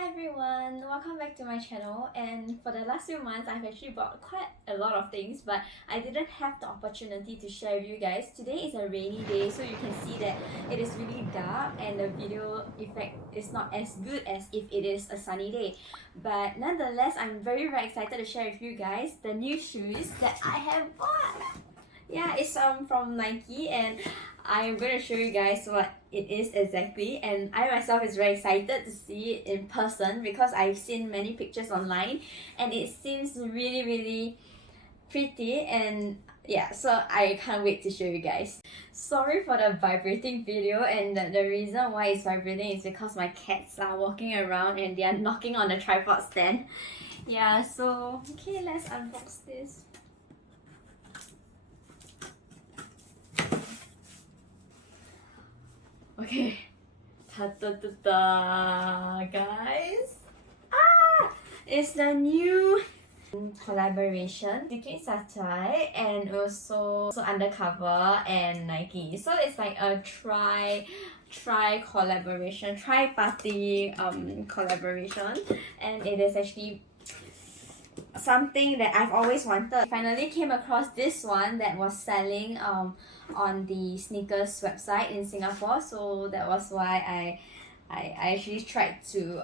Hi everyone, welcome back to my channel. And for the last few months I've actually bought quite a lot of things, but I didn't have the opportunity to share with you guys. Today is a rainy day, so you can see that it is really dark and the video effect is not as good as if it is a sunny day. But nonetheless, I'm very excited to share with you guys the new shoes that I have bought. Yeah, it's from Nike, and I'm going to show you guys what it is exactly, and I myself is very excited to see it in person because I've seen many pictures online and it seems really pretty, and yeah, so I can't wait to show you guys. Sorry for the vibrating video, and the reason why it's vibrating is because my cats are walking around and they are knocking on the tripod stand. Yeah, so okay, let's unbox this. Okay, ta-da-da-da, guys! It's the new collaboration between SACAI and also Undercover and Nike. So it's like a tri-collaboration, tri-party collaboration, and it is actually something that I've always wanted. I finally came across this one that was selling on the sneakers website in Singapore, so that was why I actually tried to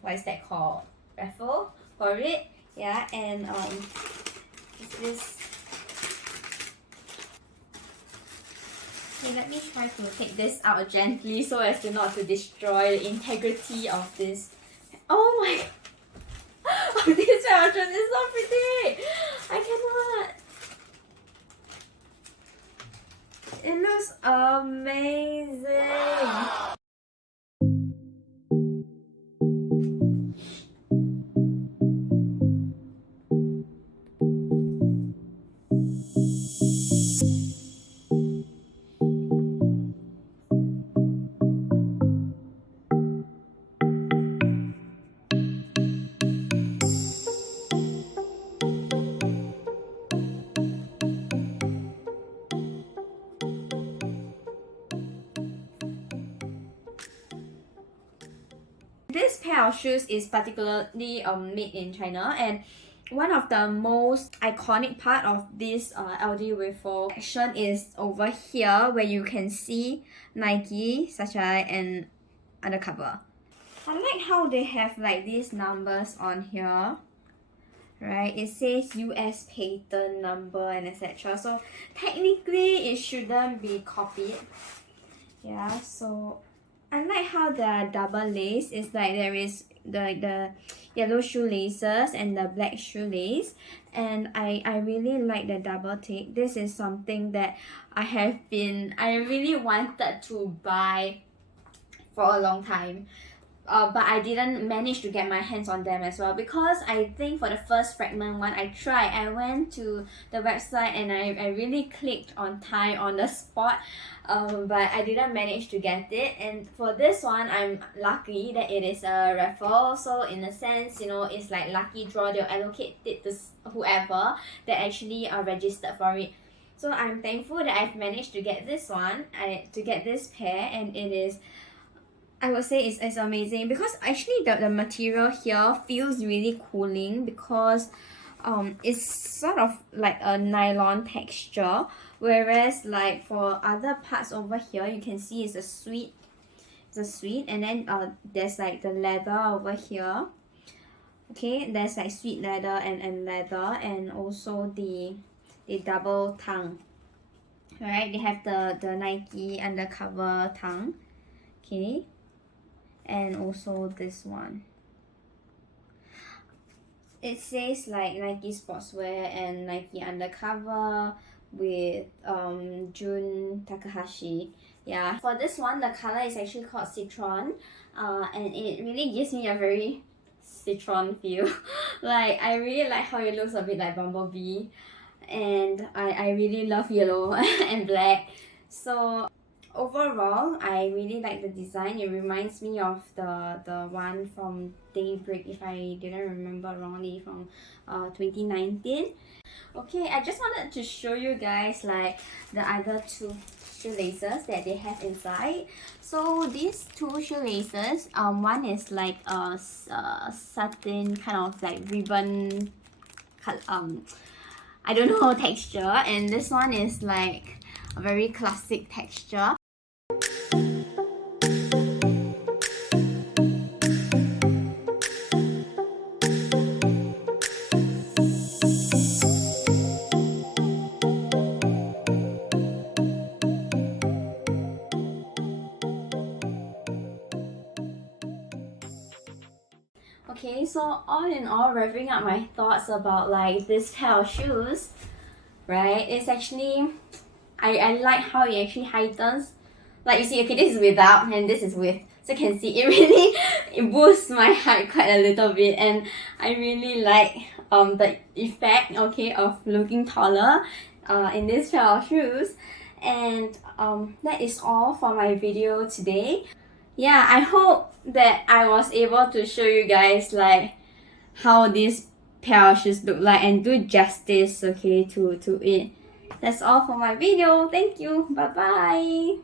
what is that called, raffle for it. Yeah, and this. Okay, let me try to take this out gently so as to not to destroy the integrity of this. Oh my god! This version is so pretty! I cannot! It looks amazing! This pair of shoes is particularly made in China, and one of the most iconic part of this LDWAFFLE action is over here where you can see Nike, SACAI and Undercover. I like how they have like these numbers on here. Right, it says US patent number and etc. So technically it shouldn't be copied. Yeah, so I like how the double lace is like there is the yellow shoelaces and the black shoelace, and I really like the double tick. This is something that I really wanted to buy for a long time. But I didn't manage to get my hands on them as well, because I think for the first fragment one I tried, I went to the website and I really clicked on Thai on the spot, but I didn't manage to get it. And for this one, I'm lucky that it is a raffle, so in a sense, you know, it's like lucky draw. They'll allocate it to whoever that actually are registered for it. So I'm thankful that I've managed to get this one, to get this pair, and it is, I would say it's amazing because actually the material here feels really cooling, because it's sort of like a nylon texture, whereas like for other parts over here you can see it's a sweet, and then there's like the leather over here. Okay, there's like sweet leather and leather, and also the double tongue. Right, they have the Nike Undercover tongue. Okay, and also this one, it says like Nike Sportswear and Nike Undercover with Jun Takahashi. Yeah, for this one the color is actually called Citron, and it really gives me a very Citron feel. Like I really like how it looks a bit like Bumblebee, and I really love yellow and black. So overall, I really like the design. It reminds me of the one from Daybreak, if I didn't remember wrongly, from 2019. Okay, I just wanted to show you guys like the other two shoelaces that they have inside. So these two shoelaces, one is like a satin kind of like ribbon, I don't know, texture, and this one is like a very classic texture. Okay, so all in all, wrapping up my thoughts about like this pair of shoes, right? It's actually, I like how it actually heightens. Like you see, okay, this is without and this is with. So you can see it really it boosts my height quite a little bit, and I really like the effect, okay, of looking taller in this pair of shoes. And that is all for my video today. Yeah, I hope that I was able to show you guys like how this pair of shoes look like and do justice, okay, to it. That's all for my video. Thank you. Bye bye.